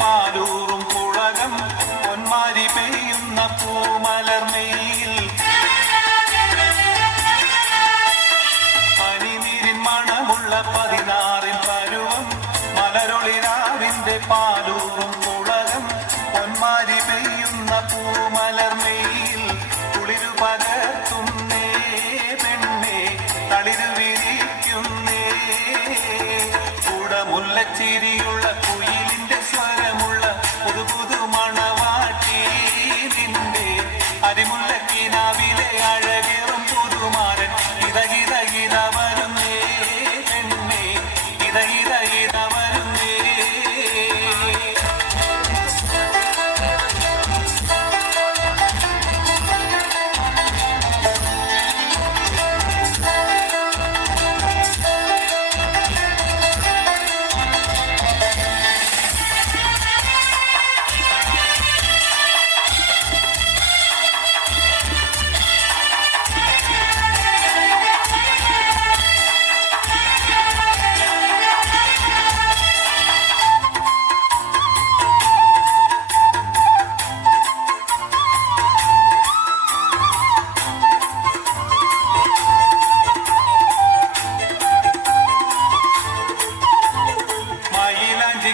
പാലൂറും പുളകം പൊന്മാരി പെയ്യുന്ന പൂമലർമയിൽ പനിനീരിൻ മണമുള്ള 16 പരുവം മലരൊളിരാവിന്റെ പാലൂറും പുളകം പൊന്മാരി പെയ്യുന്ന പൂമലർമയിൽ കുളിരു പകർത്തുന്നേ പെണ്ണേ തളിരു വിരിക്കുന്നേ മുല്ലച്ചിരിയുള്ള കുയിലിന്റെ സ്വരമുള്ള പുതു പുതു മണവാട്ടി നിന്റെ അരിമുല്ലക്കിനാവിലെ അഴകേറും പുതുമാരൻ ഇതകിത ഇത വരുന്നേ പെണ്ണേ ഇതകിത ഇത വരുന്നേ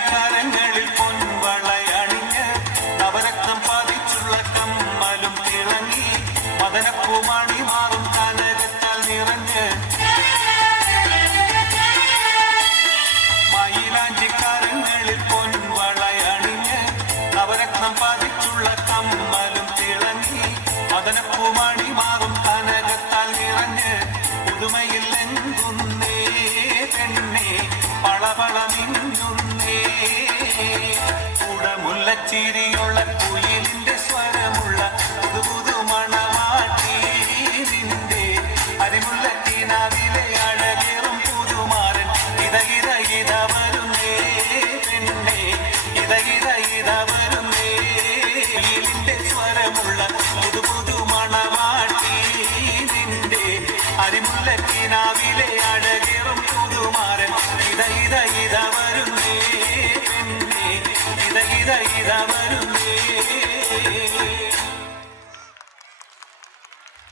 കരങ്ങളിൽ പൊൻവളയണിഞ്ഞ് നവരത്നം പതിച്ചുള്ള കമ്മലും തിളങ്ങി മദനപ്പൂമണി മാറും കനകത്താൽ നിറഞ്ഞ് മയിലാഞ്ചിക്കരങ്ങളിൽ പൊൻവളയണിഞ്ഞ് നവരത്നം പതിച്ചുള്ള കമ്മലും തിളങ്ങി മദനപ്പൂമണി മാറും കനകത്താൽ നിറഞ്ഞ് പുതുമയിൽ എങ്കുന്നേ പെണ്ണേ പളപള മിന്നുന്നേ മുല്ലച്ചിരിയുള്ള കുയിലിന്റെ സ്വരമുള്ള പുതു പുതു മണവാട്ടി നിന്റെ അരിമുല്ലക്കിനാവിലെ അഴകേറും പുതുമാരൻ ഇതകിത ഇത വരുന്നേ പെണ്ണേ ഇതകിത ഇത വരുന്നേ കുയിലിന്റെ സ്വരമുള്ള പുതു പുതു മണവാട്ടി നിന്റെ അരിമുല്ലക്കിനാവിലെ അഴകേറും പുതുമാരൻ ഇത ഇത